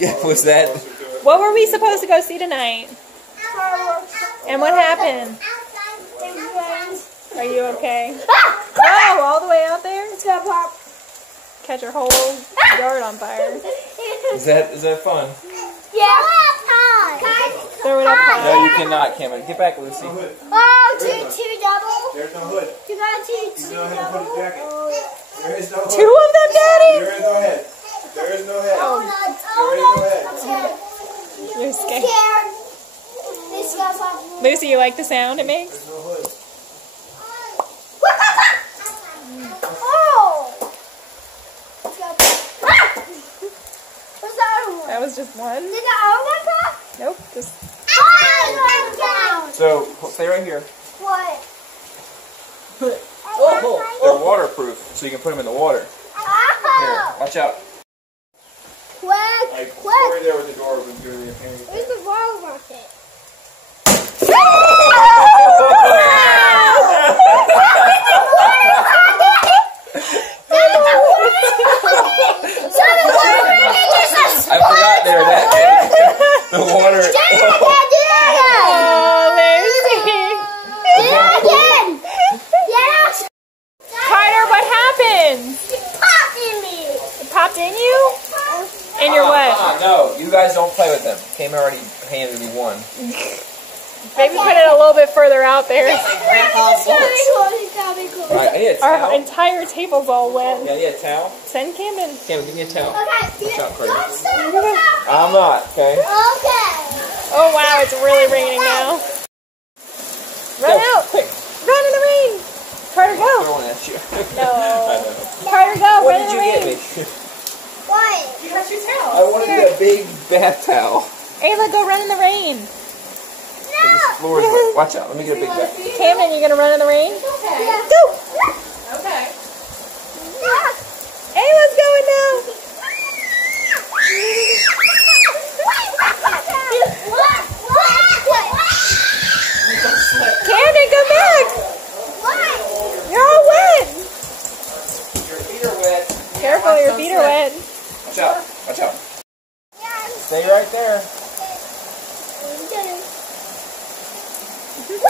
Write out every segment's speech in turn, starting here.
Was that? What were we supposed to go see tonight? And what happened? Are you okay? Oh, all the way out there? Catch your whole yard on fire. Is that fun? Yeah. Throw it up high. No, you cannot, Cameron. Get back, Lucy. Oh, two double. There's no hood. You got two. You know how to put a jacket. There is no hood. Two of them, Daddy? There is no head. There is no head. Oh, There is no head. You're scared. Scared. Lucy, you like the sound it makes? There's no hood. Oh! What's the other one? That was just one? Did the other one drop? Nope, just... Down. So, stay right here. What? They're waterproof, so you can put them in the water. Here, watch out. Like, right there with the door open. Where's the ball rocket? I forgot they were that big. The water. Oh, Lucy. Carter, what happened? It popped in you? In your what? No, you guys don't play with them. Cam already handed me one. Maybe put it a little bit further out there. Alright, I need a Our towel. entire table's all wet. Yeah, I need a towel. Send Camden. Cameron, give me a towel. Okay. Watch out, Carter. I'm not, okay? Oh wow, it's really raining now. Run Go, out! quick. Run in the rain! Carter, go! Throwing at you. No. I know. Carter, go! What Run did in you the get rain! me? What? I wanted a big bath towel. Ayla, go run in the rain! This floor is wet. Watch out, let me get a big bath. Camden, you gonna run in the rain? Yeah. Go! Okay. Ayla's going now! Camden, come back! You're all wet! Your feet are wet. Careful, your feet are wet. Watch out, watch out. Stay right there. It's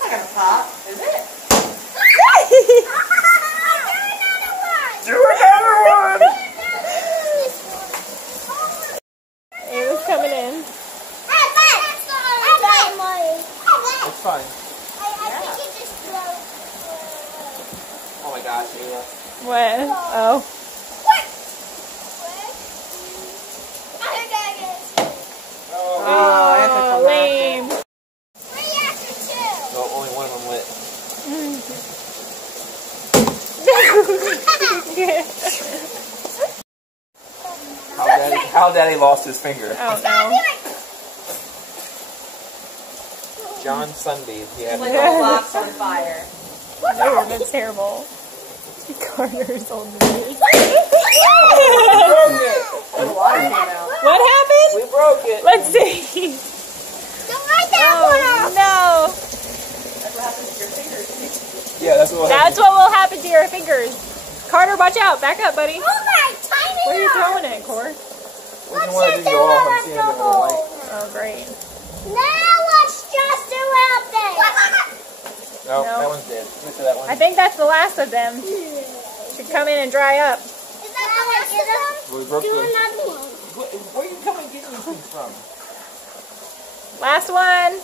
not gonna pop, is it? Do another one! Ayla's coming in. It's fine. Oh my gosh, Ayla. What? Oh. Oh, lame. No, only one of them lit. How daddy lost his finger. Oh no. John Sunday, he had Like a box on fire. Oh, that's terrible. Carter's holding me. The water came out. What happened? We broke it. Let's see. Oh no. That's what happens to your fingers. Yeah, that's what That's what will happen to your fingers. Carter, watch out. Back up, buddy. Where are you throwing it, Cord? We're gonna want to go off and see if it will like. Oh, great. No, No. that one's dead. Look at that one. I think that's the last of them. Should come in and dry up. We broke the... Where are you coming and getting these things from? Last one.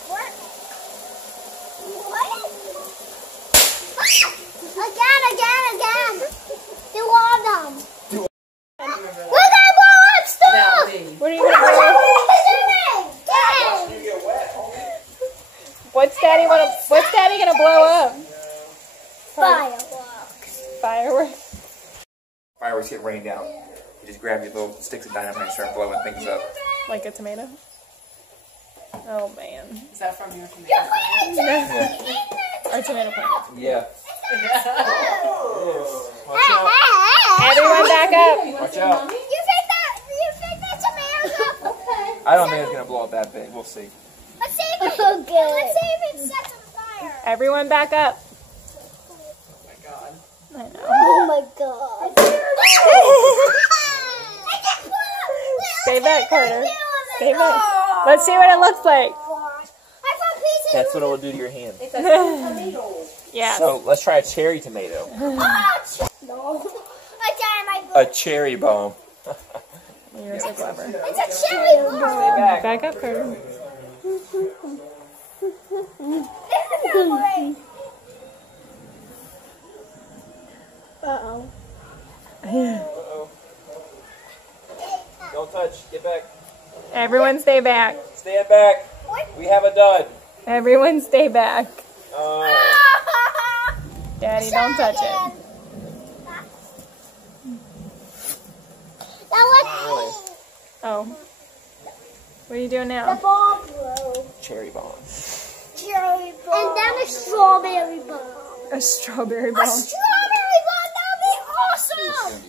Again. Do all of them. That would be. What are you gonna do? You get wet, homie. What's Daddy gonna blow up? Fireworks. Fireworks. Fireworks get rained down. You just grab your little sticks of dynamite and start blowing things up. Like a tomato? Oh man. Is that from your tomato? Yeah. Our tomato plant. Yeah. Watch out. Everyone back up. Watch out. You think that tomatoes up? Okay. I don't think it's going to blow up that big. We'll see. Let's see if it sets on fire. Everyone back up. Oh my god. I know. Oh my god. Stay back, Carter. Stay back. Let's see what it looks like. That's what it will do to your hand. It's a tomato. Yeah. So let's try a cherry tomato. A cherry bomb. You're so clever. It's a cherry bomb. Stay back. Back up, Carter. Uh-oh. Uh-oh. Don't touch. Get back. Everyone stay back. Stand back. We have a dud. Everyone stay back. Oh. Daddy, don't touch it. Really? Oh. What are you doing The now? bomb broke. Cherry bomb. Cherry bomb. And then a strawberry bomb. A strawberry A bomb. strawberry bomb? That would be awesome.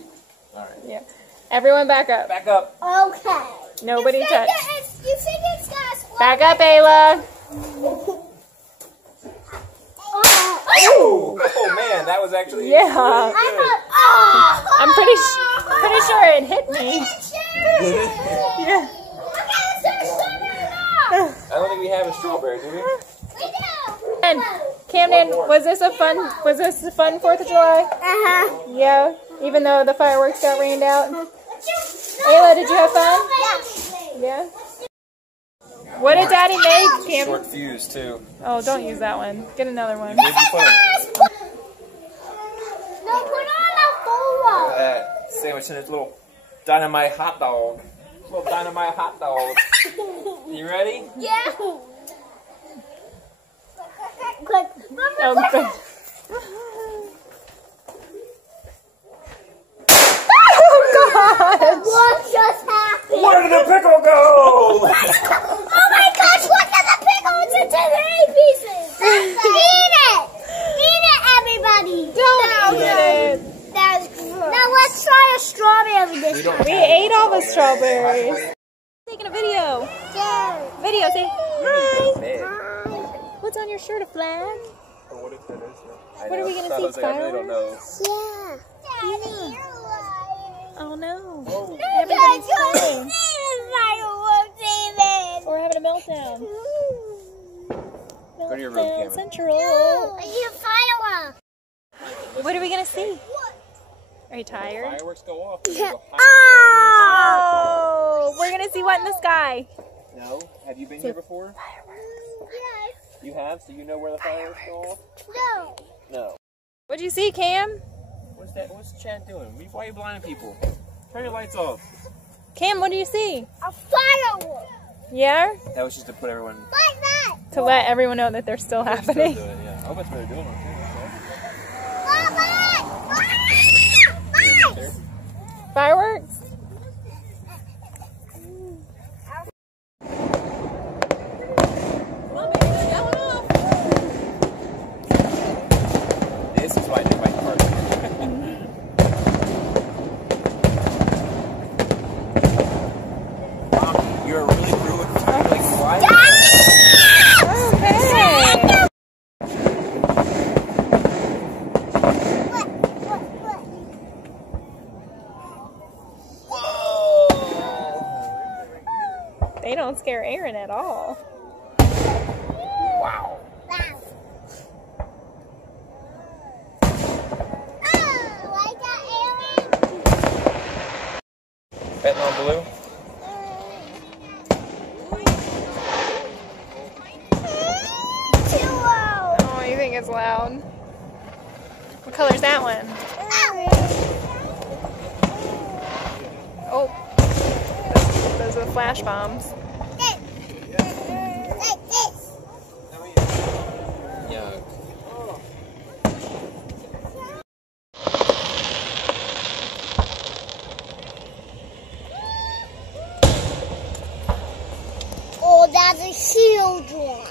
Alright. Yeah. Everyone back up. Back up. Okay. Nobody touch. You think it's got Back up, Ayla. Oh man, that was actually Yeah. really good. I'm pretty sure it hit me. Yeah. I don't think we have a strawberry, do we? And Camden, was this a fun 4th of July? Yeah. Even though the fireworks got rained out. Ayla, did you have fun? Yeah. What did Daddy make, Camden? Short fuse too. Oh, don't use that one. Get another one. Where'd you put 'em? No, put on a full one. That sandwich in this little dynamite hot dog. Little dynamite hot dog. You ready? Yeah. Quick. Oh, good. Oh, God. What just happened? Where did the pickle go? Oh my gosh, look at the pickle. It's into 3 pieces. Eat it. Eat it, everybody. Don't eat it. That's gross. Now let's try a strawberry this time. We ate all the strawberries. Taking a video. Yeah. Video, say hi. Hi. What's on your shirt, a flag? What if that is? What are we gonna see, I really don't know. Yeah. Daddy, you're lying. Oh no. Oh. Everybody's crying. David. We're having a meltdown. Go to your room, Meltdown Cameron. Central. You firework. What are we gonna see? Are you tired? Fireworks go off. Oh! We're gonna see what in the sky? No? Have you been here before? Yes. You have? So you know where the fireworks go off? No. No. What'd you see, Cam? What's that? What's Chad doing? Why are you blinding people? Turn your lights off. Cam, what do you see? A firework. Yeah? That was just to put everyone. Like that. To let everyone know that they're still happening. Do it, yeah. I hope that's what they're doing. Okay. Fireworks? This is why I did my part. Mom, you're really ruined. Like, why? Okay. They don't scare Aaron at all. Wow. Betting on blue? Oh, you think it's loud? What color's that one? Oh, those are the flash bombs. Yeah. Oh, that's a huge one.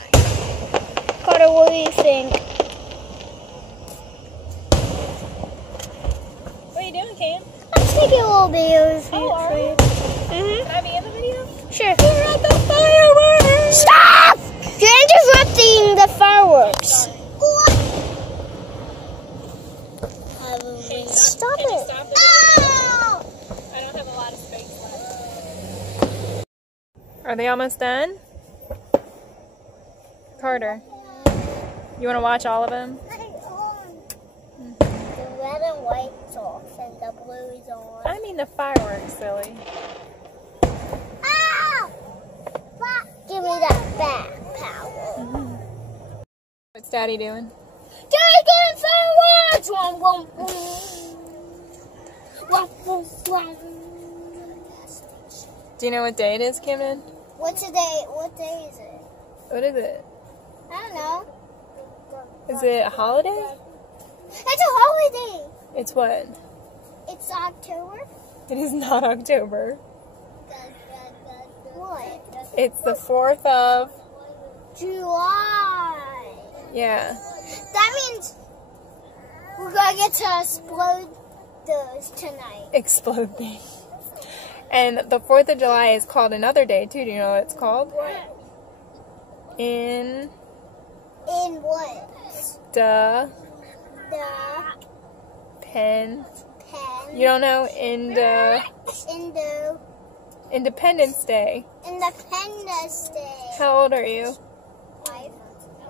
Carter, what do you think? What are you doing, Cam? Let's take a little video. Oh, are you? Can I be in the video? Sure. We're at the fireworks! Stop! You're interrupting the fireworks. Stop Can you it. stop the Ow! I don't have a lot of space left. Are they almost done? Carter, you want to watch all of them? The red and white's off and the blue is on. I mean the fireworks, silly. Ow! Give me that back power. What's Daddy doing? Daddy doing fireworks! Wom, wom, wom. Wom, wom, wom. Do you know what day it is, Camden? What's the day? What day is it? What is it? I don't know. Is it a holiday? It's a holiday. It's what? It's October. It is not October. What? It's the 4th of... July. Yeah. That means we're gonna get to explode those tonight. Explode me. And the 4th of July is called another day, too. Do you know what it's called? In what? the The pen. pen. You don't know? Independence Day. Independence Day. How old are you? 5.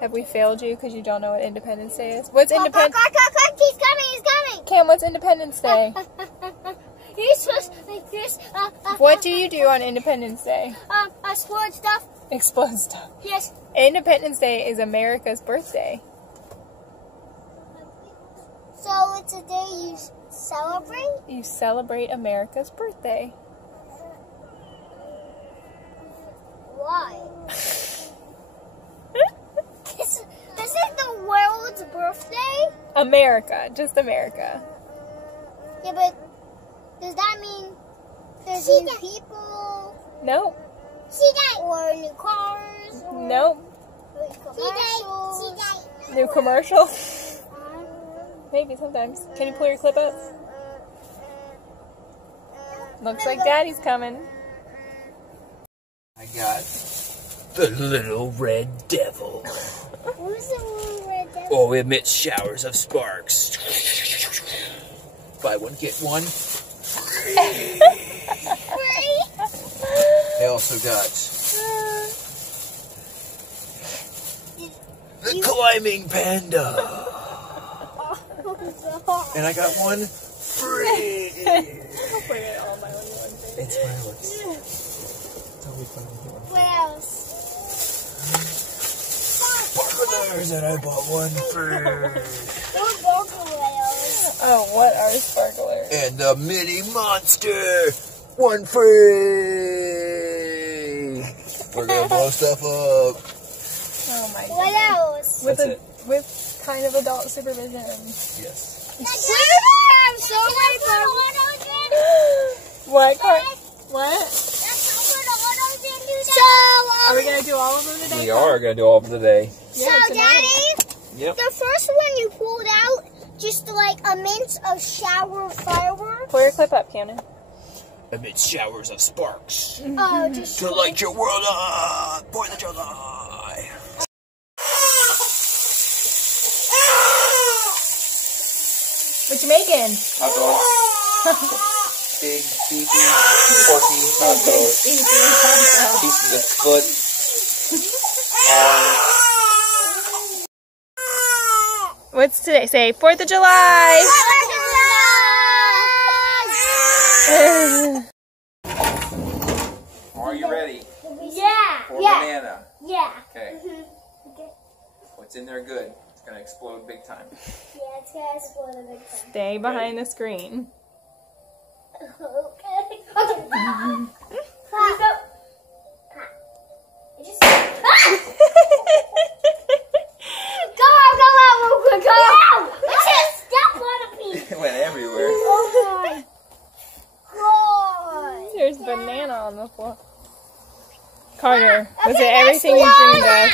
Have we failed you because you don't know what Independence Day is? What's Independence? He's coming. He's coming. Cam, what's Independence Day? You're supposed to What do you do on Independence Day? explode stuff. Explode stuff. Yes. Independence Day is America's birthday. So it's a day you celebrate? You celebrate America's birthday. Why? This is the world's birthday? America. Just America. Yeah, but does that mean there's new people? Nope. Or new cars? Or Nope. commercials? New commercial? Maybe sometimes. Can you pull your clip up? Looks like Daddy's coming. I got the little red devil. Who's the little red devil? Oh, it emits showers of sparks. Buy one, get one. Free? I also got the climbing panda. And I got one free. I'll bring it all my own one day. It's fireworks. It's always fun to get one. What else? Sparklers, and I bought one free. What burglars? Oh, what are sparklers? And the mini monster, one free. We're gonna blow stuff up. Oh my What God. else? With That's it. with kind of adult supervision. Yes. We have so many burglars. What? What? So, Are we gonna do all of them today? We are gonna do all of them today. so Daddy, Yep. the first one you pulled out, just like a mint of shower fireworks. Pull your clip up, Camden. Amidst showers of sparks. Oh, just To light your world up, 4th of July. What you making? Hot dog. Big, beefy, porky hot dog. Pieces of foot. What's today? Say 4th of July. Are you ready Yeah. for Yeah. banana? Yeah. Okay. Okay. What's in there good? It's gonna explode big time. Yeah, it's gonna explode a big time. Stay behind the screen. Okay. Okay. Here you go. You just... Go out real quick. Go out. Let's just step on a piece. It went everywhere. Oh my God. There's banana on the floor. Carter, was it Okay, everything you that's dreamed one. of?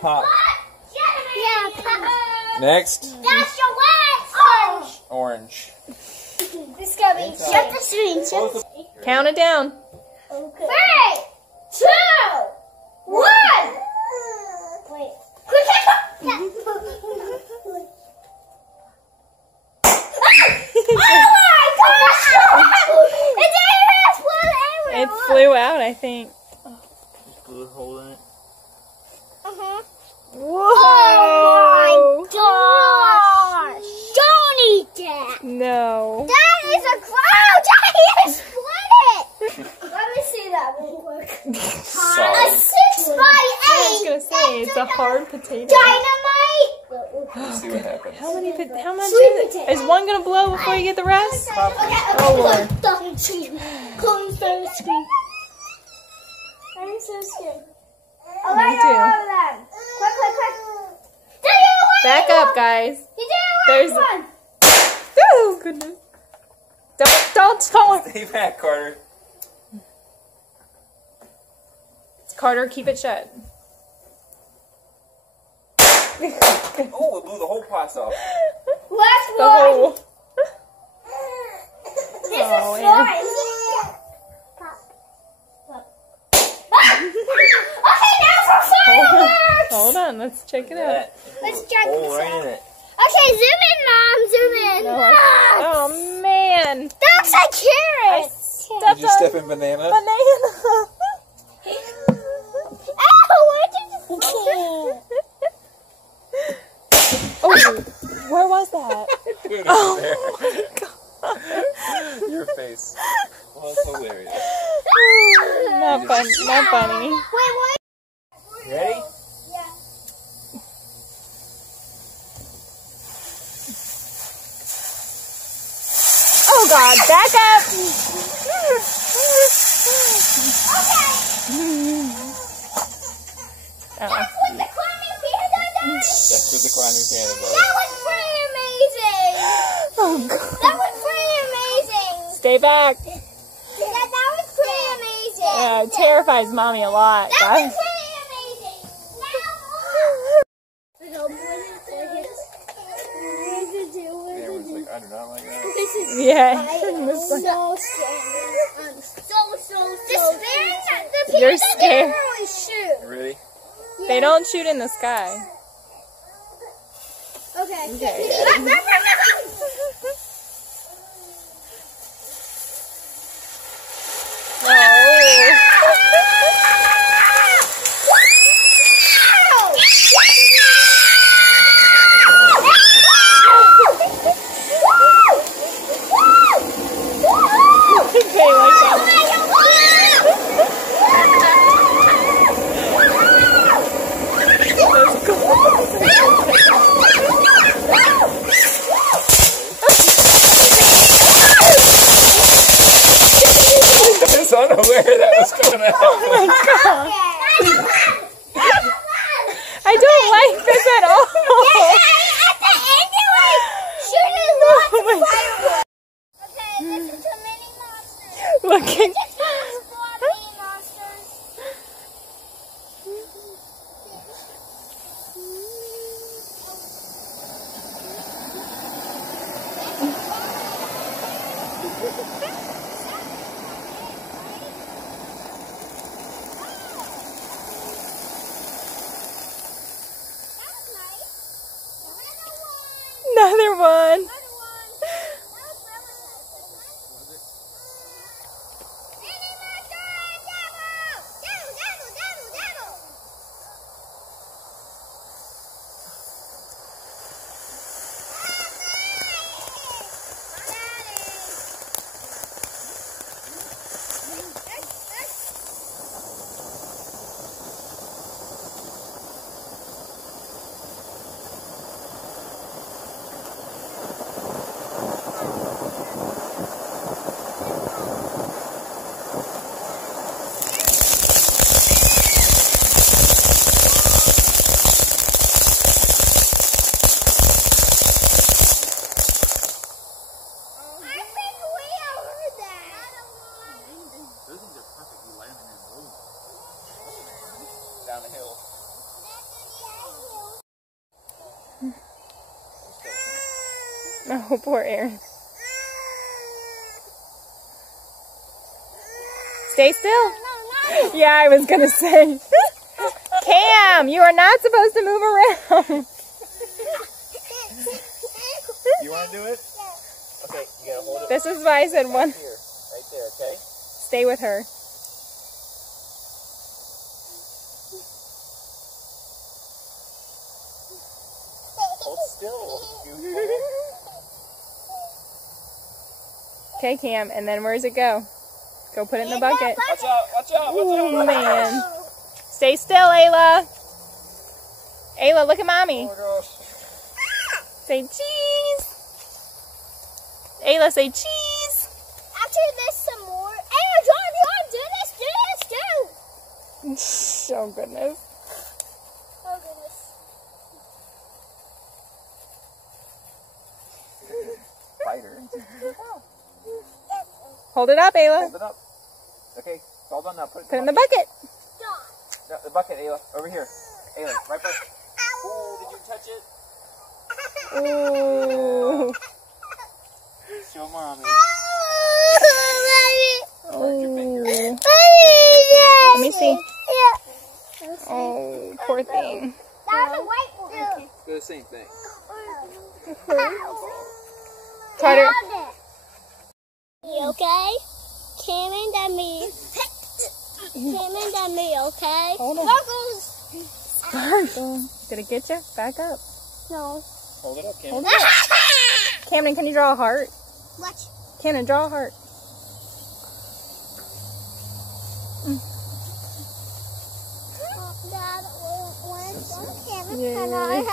Pop. Yeah. Next, That's your way. Orange. orange. This is gonna be shut the screen. Count it down. Okay. 3, 2, 1. Wait. Quick. Yeah. Oh my gosh! It didn't explode It everywhere. flew out, I think. Whoa! Oh my gosh! Don't eat that! No. That is a crouch! I can't split it! Let me see that real quick. A 6 by 8! I was gonna say, it's a hard potato. Dynamite! Let's see what happens. How much Sweet is it? Is one gonna blow before you get the rest? Oh Lord. Don't scream. Don't scream. I'm so scared. I'll let Me too. all of them. Quick. Do you Back up, guys. You did There's- the last one. Oh goodness! Don't. Stay back, Carter. Carter, keep it shut. Oh, it blew the whole pots off. Last The one. whole. This Oh, is Aaron. slime. Okay, now for fireworks. Hold on, let's check it out. Let's check Oh, this right out. in it. Okay, zoom in, Mom. Zoom in. Oh man! That looks like carrot. Stepped Did you step on in banana? banana. Ow, where did you Oh, where was that? Dude, Oh there. my god! Your face. Well, that's hilarious. Not fun. Not funny. Wait, what? Ready? Yeah. Oh god! Back up! Okay. Oh. That's what the climbing panda does. That's what the climbing panda does. That was pretty amazing. Oh god! That was pretty amazing. Stay back. That was pretty amazing. It terrifies mommy a lot, That guys. was pretty amazing. Aaron's like, I do not like that. Yeah. So scared. You're scared. Really shoot. Ready? They don't shoot in the sky. Okay. Okay. I was unaware that was going to happen. Oh my god! I don't like this at all. At the end, they were shooting lots of fireworks. Okay, listen to mini monsters. Look at Just spawn mini monsters. another one. Down the hill. Oh, poor Aaron. Stay still. Yeah, I was gonna say. Cam, you are not supposed to move around. You want to do it? Okay, you gotta hold it This is why I said one. here. Right there, okay? Stay with her. Hold still. Okay, Cam, and then where's it go? Go put it in the bucket. Watch out, watch out, watch Oh, out. man. Stay still, Ayla. Ayla, look at Mommy. Oh my gosh. Say cheese. Ayla, say cheese. After this, some more. Hey, John, do this, do. Oh, goodness. Oh, goodness. Spider. Hold it up, Ayla. Hold it up. Okay, it's all done now. Put Put it in the bucket. No, the bucket, Ayla. Over here. Ayla, right back. Oh, did you touch it? Ooh. Show Mommy. Oh. Your finger. Let me see. Oh, poor thing. That was a white one. Do the same thing. Carter. You okay? Cameron and me. Cameron and me, okay? Hold on. Buckles. Sparkle. Did it get you? Back up. No. Hold it up, Cameron. Hold it up. Cameron, can you draw a heart? Watch. Cameron, draw a heart. Dad, when Cameron Yay. and I